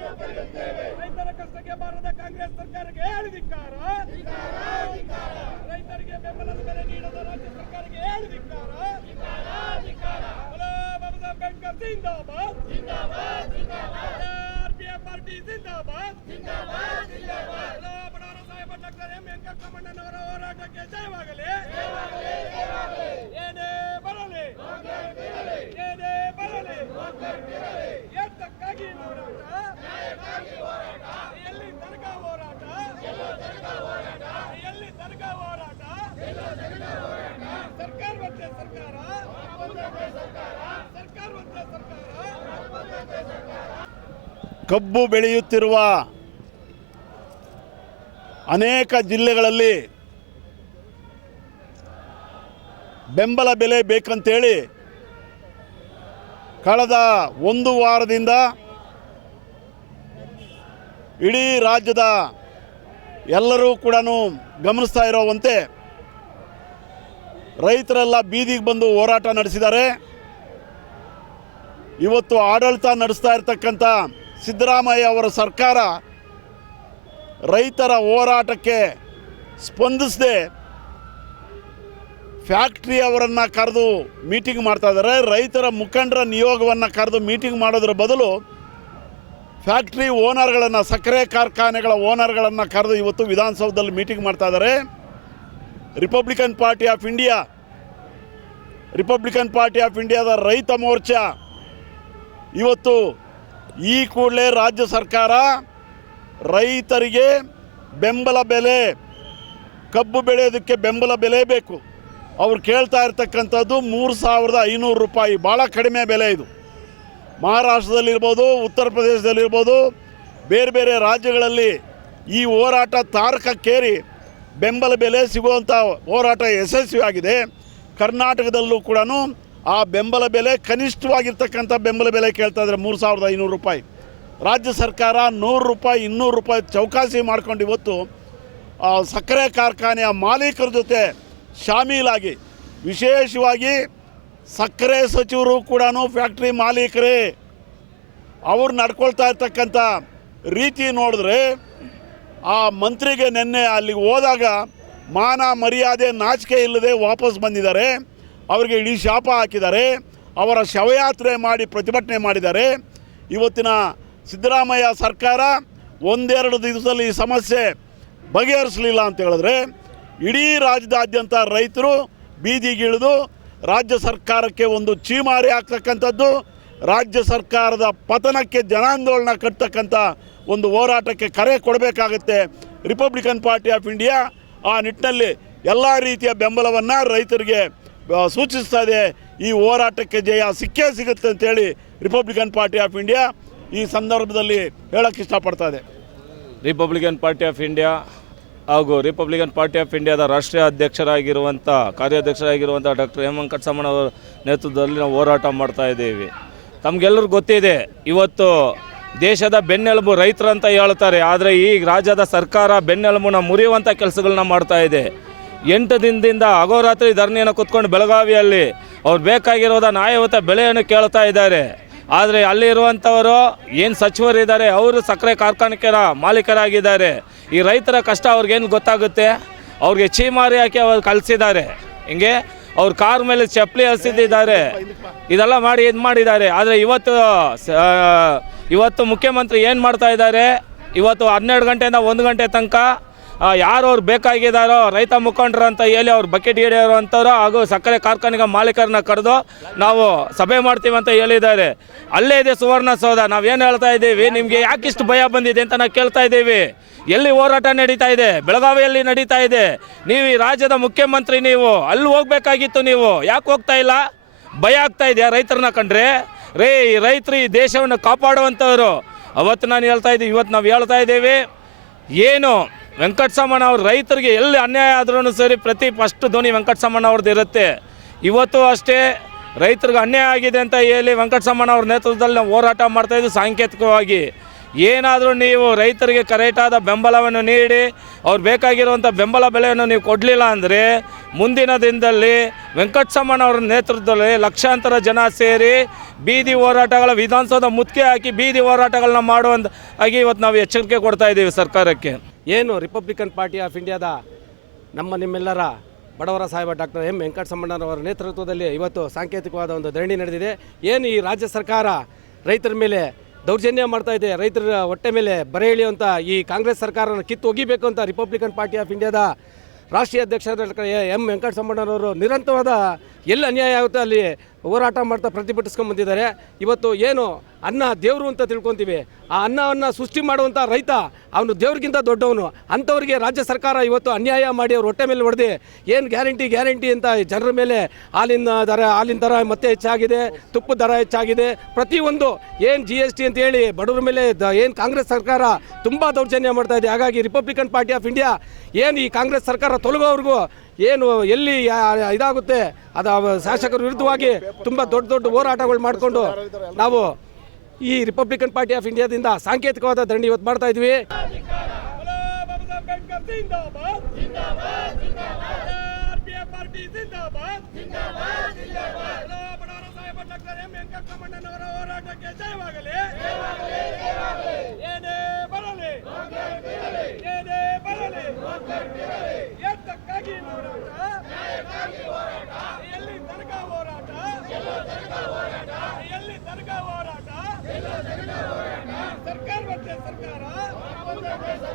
ರೈತರ ಕಷ್ಟಕ್ಕೆ ಬಾರದ ಕಾಂಗ್ರೆಸ್ ಸರ್ಕಾರಕ್ಕೆ ಹೇಳಿದಿಕ್ಕಾರ ರೈತರಿಗೆ ಬೆಂಬಲದ ಬೆಲೆ ನೀಡದ ರಾಜ್ಯ ಸರ್ಕಾರಕ್ಕೆ ಹೇಳಿದಿಕ್ಕಾರ ಬಾಬಾ ಅಂಬೇಡ್ಕರ್ ಜಿಂದಾಬಾದ್. ಆರ್ಪಿಎಫ್ ಪಾರ್ಟಿ ಜಿಂದಾಬಾದ್. ಬಡವರ ಸಾಹೇಬ ಡಾಕ್ಟರ್ ಎಂ ವೆಂಕಟರಮಣ್ಣನವರ ಹೋರಾಟಕ್ಕೆ ಜಯವಾಗಲಿ ಏನೇ ಬರಲಿ ಏನೇ ಬರಲಿ ಎತ್ತಕ್ಕಾಗಿ ಹೋರಾಟ ಎಲ್ಲಿ ತನಕ ಹೋರಾಟ ಎಲ್ಲಿ ತನಕ ಹೋರಾಟ ಸರ್ಕಾರ ಮತ್ತೆ ಸರ್ಕಾರ ಸರ್ಕಾರ ಮತ್ತೆ ಸರ್ಕಾರ ಕಬ್ಬು ಬೆಳೆಯುತ್ತಿರುವ ಅನೇಕ ಜಿಲ್ಲೆಗಳಲ್ಲಿ ಬೆಂಬಲ ಬೆಲೆ ಬೇಕಂತೇಳಿ ಕಳೆದ ಒಂದು ವಾರದಿಂದ ಇಡೀ ರಾಜ್ಯದ ಎಲ್ಲರೂ ಕೂಡ ಗಮನಿಸ್ತಾ ಇರೋವಂತೆ ರೈತರೆಲ್ಲ ಬೀದಿಗೆ ಬಂದು ಹೋರಾಟ ನಡೆಸಿದ್ದಾರೆ. ಇವತ್ತು ಆಡಳಿತ ನಡೆಸ್ತಾ ಇರ್ತಕ್ಕಂಥ ಸಿದ್ದರಾಮಯ್ಯ ಅವರ ಸರ್ಕಾರ ರೈತರ ಹೋರಾಟಕ್ಕೆ ಸ್ಪಂದಿಸದೆ ಫ್ಯಾಕ್ಟ್ರಿ ಅವರನ್ನು ಕರೆದು ಮೀಟಿಂಗ್ ಮಾಡ್ತಾ ಇದ್ದಾರೆ. ರೈತರ ಮುಖಂಡರ ನಿಯೋಗವನ್ನು ಕರೆದು ಮೀಟಿಂಗ್ ಮಾಡೋದ್ರ ಬದಲು ಫ್ಯಾಕ್ಟ್ರಿ ಓನರ್ಗಳನ್ನು, ಸಕ್ಕರೆ ಕಾರ್ಖಾನೆಗಳ ಓನರ್ಗಳನ್ನು ಕರೆದು ಇವತ್ತು ವಿಧಾನಸೌಧದಲ್ಲಿ ಮೀಟಿಂಗ್ ಮಾಡ್ತಾ ಇದ್ದಾರೆ. Republican party of India, Republican party of ಇಂಡಿಯಾದ ರೈತ ಮೋರ್ಚಾ ಇವತ್ತು ಈ ಕೂಡಲೇ ರಾಜ್ಯ ಸರ್ಕಾರ ರೈತರಿಗೆ ಬೆಂಬಲ ಬೆಲೆ, ಕಬ್ಬು ಬೆಳೆಯೋದಕ್ಕೆ ಬೆಂಬಲ ಬೆಲೆ ಬೇಕು. ಅವ್ರು ಕೇಳ್ತಾ ಇರ್ತಕ್ಕಂಥದ್ದು ಮೂರು ಸಾವಿರದ ಐನೂರು ರೂಪಾಯಿ, ಭಾಳ ಕಡಿಮೆ ಬೆಲೆ ಇದು. ಮಹಾರಾಷ್ಟ್ರದಲ್ಲಿರ್ಬೋದು, ಉತ್ತರ ಪ್ರದೇಶದಲ್ಲಿರ್ಬೋದು, ಬೇರೆ ಬೇರೆ ರಾಜ್ಯಗಳಲ್ಲಿ ಈ ಹೋರಾಟ ತಾರಕಕ್ಕೇರಿ ಬೆಂಬಲ ಬೆಲೆ ಸಿಗುವಂಥ ಹೋರಾಟ ಯಶಸ್ವಿಯಾಗಿದೆ. ಕರ್ನಾಟಕದಲ್ಲೂ ಕೂಡ ಆ ಬೆಂಬಲ ಬೆಲೆ ಕನಿಷ್ಠವಾಗಿರ್ತಕ್ಕಂಥ ಬೆಂಬಲ ಬೆಲೆ ಕೇಳ್ತಾ ಇದ್ದಾರೆ ಮೂರು ಸಾವಿರದ ಐನೂರು ರೂಪಾಯಿ. ರಾಜ್ಯ ಸರ್ಕಾರ ನೂರು ರೂಪಾಯಿ, ಇನ್ನೂರು ರೂಪಾಯಿ ಚೌಕಾಸಿ ಮಾಡ್ಕೊಂಡು ಇವತ್ತು ಸಕ್ಕರೆ ಕಾರ್ಖಾನೆಯ ಮಾಲೀಕರ ಜೊತೆ ಶಾಮೀಲಾಗಿ, ವಿಶೇಷವಾಗಿ ಸಕ್ಕರೆ ಸಚಿವರು ಕೂಡ ಫ್ಯಾಕ್ಟ್ರಿ ಮಾಲೀಕರೇ, ಅವ್ರು ನಡ್ಕೊಳ್ತಾ ಇರ್ತಕ್ಕಂಥ ರೀತಿ ನೋಡಿದ್ರೆ, ಆ ಮಂತ್ರಿಗೆ ನಿನ್ನೆ ಅಲ್ಲಿಗೆ ಹೋದಾಗ ಮಾನ ಮರ್ಯಾದೆ ನಾಚಿಕೆ ಇಲ್ಲದೆ ವಾಪಸ್ ಬಂದಿದ್ದಾರೆ. ಅವರಿಗೆ ಇಡೀ ಶಾಪ ಹಾಕಿದ್ದಾರೆ. ಅವರ ಶವಯಾತ್ರೆ ಮಾಡಿ ಪ್ರತಿಭಟನೆ ಮಾಡಿದ್ದಾರೆ. ಇವತ್ತಿನ ಸಿದ್ದರಾಮಯ್ಯ ಸರ್ಕಾರ ಒಂದೆರಡು ದಿವಸದಲ್ಲಿ ಈ ಸಮಸ್ಯೆ ಬಗೆಹರಿಸಲಿಲ್ಲ ಅಂತ ಹೇಳಿದ್ರೆ ಇಡೀ ರಾಜ್ಯದಾದ್ಯಂತ ರೈತರು ಬೀದಿಗಿಳಿದು ರಾಜ್ಯ ಸರ್ಕಾರಕ್ಕೆ ಒಂದು ಚೀಮಾರಿ ಹಾಕ್ತಕ್ಕಂಥದ್ದು, ರಾಜ್ಯ ಸರ್ಕಾರದ ಪತನಕ್ಕೆ ಜನಾಂದೋಲನ ಕಟ್ತಕ್ಕಂಥ ಒಂದು ಹೋರಾಟಕ್ಕೆ ಕರೆ ಕೊಡಬೇಕಾಗುತ್ತೆ. ರಿಪಬ್ಲಿಕನ್ ಪಾರ್ಟಿ ಆಫ್ ಇಂಡಿಯಾ ಆ ನಿಟ್ಟಿನಲ್ಲಿ ಎಲ್ಲ ರೀತಿಯ ಬೆಂಬಲವನ್ನು ರೈತರಿಗೆ ಸೂಚಿಸ್ತಾ ಇದೆ ಈ ಹೋರಾಟಕ್ಕೆ ಜಯ ಸಿಕ್ಕೇ ಸಿಗುತ್ತೆ ಅಂತೇಳಿ ರಿಪಬ್ಲಿಕನ್ ಪಾರ್ಟಿ ಆಫ್ ಇಂಡಿಯಾ ಈ ಸಂದರ್ಭದಲ್ಲಿ ಹೇಳಕ್ಕೆ ಇಷ್ಟಪಡ್ತಾ ಇದೆ. ರಿಪಬ್ಲಿಕನ್ ಪಾರ್ಟಿ ಆಫ್ ಇಂಡಿಯಾ ಹಾಗೂ ರಿಪಬ್ಲಿಕನ್ ಪಾರ್ಟಿ ಆಫ್ ಇಂಡಿಯಾದ ರಾಷ್ಟ್ರೀಯ ಅಧ್ಯಕ್ಷರಾಗಿರುವಂಥ, ಕಾರ್ಯಾಧ್ಯಕ್ಷರಾಗಿರುವಂಥ ಡಾಕ್ಟರ್ ಹೇಮಂತ್ ವೆಂಕಟರಮಣ ಅವರ ನೇತೃತ್ವದಲ್ಲಿ ನಾವು ಹೋರಾಟ ಮಾಡ್ತಾ ಇದ್ದೀವಿ. ತಮಗೆಲ್ಲರಿಗೂ ಗೊತ್ತಿದೆ, ಇವತ್ತು ದೇಶದ ಬೆನ್ನೆಲುಬು ರೈತರಂತ ಹೇಳ್ತಾರೆ, ಆದರೆ ಈ ರಾಜ್ಯದ ಸರ್ಕಾರ ಬೆನ್ನೆಲುಬುನ ಮುರಿಯುವಂಥ ಕೆಲಸಗಳನ್ನ ಮಾಡ್ತಾ ಇದೆ. ಎಂಟು ದಿನದಿಂದ ಅಗೋರಾತ್ರಿ ಧರಣಿಯನ್ನು ಕುತ್ಕೊಂಡು ಬೆಳಗಾವಿಯಲ್ಲಿ ಅವ್ರು ಬೇಕಾಗಿರೋದ ನ್ಯಾಯಯುತ ಬೆಲೆಯನ್ನು ಕೇಳ್ತಾ ಇದ್ದಾರೆ. ಆದರೆ ಅಲ್ಲಿರುವಂಥವರು ಏನು ಸಚಿವರಿದ್ದಾರೆ, ಅವರು ಸಕ್ಕರೆ ಕಾರ್ಖಾನೆಕರ ಮಾಲೀಕರಾಗಿದ್ದಾರೆ. ಈ ರೈತರ ಕಷ್ಟ ಅವ್ರಿಗೇನು ಗೊತ್ತಾಗುತ್ತೆ? ಅವ್ರಿಗೆ ಚೀಮಾರಿ ಹಾಕಿ ಅವ್ರು ಕಲಿಸಿದ್ದಾರೆ. ಹಿಂಗೆ ಅವ್ರ ಕಾರ್ ಮೇಲೆ ಚಪ್ಪಲಿ ಹಸಿದಿದ್ದಾರೆ ಇದೆಲ್ಲ ಮಾಡಿ ಇದು ಮಾಡಿದ್ದಾರೆ. ಆದರೆ ಇವತ್ತು ಇವತ್ತು ಮುಖ್ಯಮಂತ್ರಿ ಏನು ಮಾಡ್ತಾ ಇದ್ದಾರೆ? ಇವತ್ತು ಹನ್ನೆರಡು ಗಂಟೆಯಿಂದ ಒಂದು ಗಂಟೆ ತನಕ ಯಾರು ಅವ್ರು ಬೇಕಾಗಿದ್ದಾರೋ ರೈತ ಮುಖಂಡರು ಅಂತ ಹೇಳಿ ಅವ್ರು ಬಕೆಟ್ ಹಿಡಿಯೋರು ಅಂಥವ್ರು ಹಾಗೂ ಸಕ್ಕರೆ ಕಾರ್ಖಾನೆಗೆ ಮಾಲೀಕರನ್ನ ಕರೆದು ನಾವು ಸಭೆ ಮಾಡ್ತೀವಿ ಅಂತ ಹೇಳಿದ್ದಾರೆ. ಅಲ್ಲೇ ಇದೆ ಸುವರ್ಣಸೌಧ ನಾವೇನು ಹೇಳ್ತಾ ಇದ್ದೀವಿ? ನಿಮಗೆ ಯಾಕಿಷ್ಟು ಭಯ ಬಂದಿದೆ ಅಂತ ನಾವು ಕೇಳ್ತಾ ಇದ್ದೀವಿ. ಎಲ್ಲಿ ಹೋರಾಟ ನಡೀತಾ ಇದೆ? ಬೆಳಗಾವಿಯಲ್ಲಿ ನಡೀತಾ ಇದೆ. ನೀವು ಈ ರಾಜ್ಯದ ಮುಖ್ಯಮಂತ್ರಿ ನೀವು. ಅಲ್ಲಿ ಹೋಗ್ಬೇಕಾಗಿತ್ತು ನೀವು. ಯಾಕೆ ಹೋಗ್ತಾ ಇಲ್ಲ? ಭಯ ಆಗ್ತಾ ಇದೆಯಾ ರೈತರನ್ನ ಕಂಡ್ರೆ? ರೇ, ಈ ರೈತರು ಈ ದೇಶವನ್ನು ಕಾಪಾಡುವಂಥವ್ರು. ಅವತ್ತು ನಾನು ಹೇಳ್ತಾ ಇದ್ದೀವಿ ಇವತ್ತು ನಾವು ಹೇಳ್ತಾ ಇದ್ದೀವಿ, ಏನು ವೆಂಕಟಸಮಣ ಅವ್ರ ರೈತರಿಗೆ ಎಲ್ಲಿ ಅನ್ಯಾಯ ಆದ್ರೂ ಸರಿ ಪ್ರತಿ ಫಸ್ಟ್ ಧ್ವನಿ ವೆಂಕಟಸಮಣ ಅವ್ರದ್ದು ಇರುತ್ತೆ. ಇವತ್ತು ಅಷ್ಟೇ ರೈತರಿಗೆ ಅನ್ಯಾಯ ಆಗಿದೆ ಅಂತ ಹೇಳಿ ವೆಂಕಟಸಮಣ ಅವ್ರ ನೇತೃತ್ವದಲ್ಲಿ ನಾವು ಹೋರಾಟ ಮಾಡ್ತಾಯಿದ್ವಿ ಸಾಂಕೇತಿಕವಾಗಿ. ಏನಾದರೂ ನೀವು ರೈತರಿಗೆ ಕರೆಕ್ಟಾದ ಬೆಂಬಲವನ್ನು ನೀಡಿ, ಅವ್ರು ಬೇಕಾಗಿರುವಂಥ ಬೆಂಬಲ ಬೆಲೆಯನ್ನು ನೀವು ಕೊಡಲಿಲ್ಲ ಅಂದರೆ ಮುಂದಿನ ದಿನದಲ್ಲಿ ವೆಂಕಟಸಮ್ಮನವರ ನೇತೃತ್ವದಲ್ಲಿ ಲಕ್ಷಾಂತರ ಜನ ಸೇರಿ ಬೀದಿ ಹೋರಾಟಗಳ ವಿಧಾನಸೌಧ ಮುತ್ತಿಗೆ ಹಾಕಿ ಬೀದಿ ಹೋರಾಟಗಳನ್ನ ಮಾಡುವಂಥ ಆಗಿ ಇವತ್ತು ನಾವು ಎಚ್ಚರಿಕೆ ಕೊಡ್ತಾ ಇದ್ದೀವಿ ಸರ್ಕಾರಕ್ಕೆ. ಏನು ರಿಪಬ್ಲಿಕನ್ ಪಾರ್ಟಿ ಆಫ್ ಇಂಡಿಯಾದ ನಮ್ಮ ನಿಮ್ಮೆಲ್ಲರ ಬಡವರ ಸಾಹೇಬ ಡಾಕ್ಟರ್ ಎಂ ವೆಂಕಟಸಮ್ಮಣ್ಣನವರ ನೇತೃತ್ವದಲ್ಲಿ ಇವತ್ತು ಸಾಂಕೇತಿಕವಾದ ಒಂದು ಧರಣಿ ನಡೆದಿದೆ. ಏನು ಈ ರಾಜ್ಯ ಸರ್ಕಾರ ರೈತರ ಮೇಲೆ ದೌರ್ಜನ್ಯ ಮಾಡ್ತಾ ಇದೆ, ರೈತರ ಹೊಟ್ಟೆ ಮೇಲೆ ಬರೆ ಎಳೆಯುವಂಥ ಈ ಕಾಂಗ್ರೆಸ್ ಸರ್ಕಾರನ ಕಿತ್ತು ಒಗಿಬೇಕು ಅಂತ ರಿಪಬ್ಲಿಕನ್ ಪಾರ್ಟಿ ಆಫ್ ಇಂಡಿಯಾದ ರಾಷ್ಟ್ರೀಯ ಅಧ್ಯಕ್ಷರಾದ ಎಂ ವೆಂಕಟಸಮ್ಮಣ್ಣನವರು ನಿರಂತರವಾದ ಎಲ್ಲಿ ಅನ್ಯಾಯ ಆಗುತ್ತೆ ಅಲ್ಲಿ ಹೋರಾಟ ಮಾಡ್ತಾ ಪ್ರತಿಭಟಿಸ್ಕೊಂಡ್ಬಂದಿದ್ದಾರೆ ಇವತ್ತು ಏನು ಅನ್ನ ದೇವರು ಅಂತ ತಿಳ್ಕೊತೀವಿ. ಆ ಅನ್ನವನ್ನು ಸೃಷ್ಟಿ ಮಾಡುವಂಥ ರೈತ ಅವನು ದೇವ್ರಿಗಿಂತ ದೊಡ್ಡವನು. ಅಂಥವ್ರಿಗೆ ರಾಜ್ಯ ಸರ್ಕಾರ ಇವತ್ತು ಅನ್ಯಾಯ ಮಾಡಿ ಅವ್ರ ಹೊಟ್ಟೆ ಮೇಲೆ ಹೊಡೆದು, ಏನು ಗ್ಯಾರಂಟಿ ಗ್ಯಾರಂಟಿ ಅಂತ ಜನರ ಮೇಲೆ ಹಾಲಿನ ದರ ಹಾಲಿನ ದರ ಮತ್ತೆ ಹೆಚ್ಚಾಗಿದೆ, ತುಪ್ಪದ ದರ ಹೆಚ್ಚಾಗಿದೆ. ಪ್ರತಿಯೊಂದು ಏನು ಜಿ ಎಸ್ ಟಿ ಅಂತ ಹೇಳಿ ಬಡವರ ಮೇಲೆ ಏನು ಕಾಂಗ್ರೆಸ್ ಸರ್ಕಾರ ತುಂಬ ದೌರ್ಜನ್ಯ ಮಾಡ್ತಾ ಇದೆ. ಹಾಗಾಗಿ ರಿಪಬ್ಲಿಕನ್ ಪಾರ್ಟಿ ಆಫ್ ಇಂಡಿಯಾ ಏನು ಈ ಕಾಂಗ್ರೆಸ್ ಸರ್ಕಾರ ತೊಲಗೋವ್ರಿಗೂ ಏನು ಎಲ್ಲಿ ಇದಾಗುತ್ತೆ, ಅದು ಶಾಸಕರ ವಿರುದ್ಧವಾಗಿ ತುಂಬ ದೊಡ್ಡ ದೊಡ್ಡ ಹೋರಾಟಗಳು ಮಾಡಿಕೊಂಡು ನಾವು ಈ ರಿಪಬ್ಲಿಕನ್ ಪಾರ್ಟಿ ಆಫ್ ಇಂಡಿಯಾದಿಂದ ಸಾಂಕೇತಿಕವಾದ ದಂಡಿ ಇವತ್ತು ಮಾಡ್ತಾ ಇದ್ವಿ. ಬರಲಿ ಬರಲಿ ಹೋರಾಟ ಸರ್ಕಾರ ಮತ್ತೆ ಸರ್ಕಾರ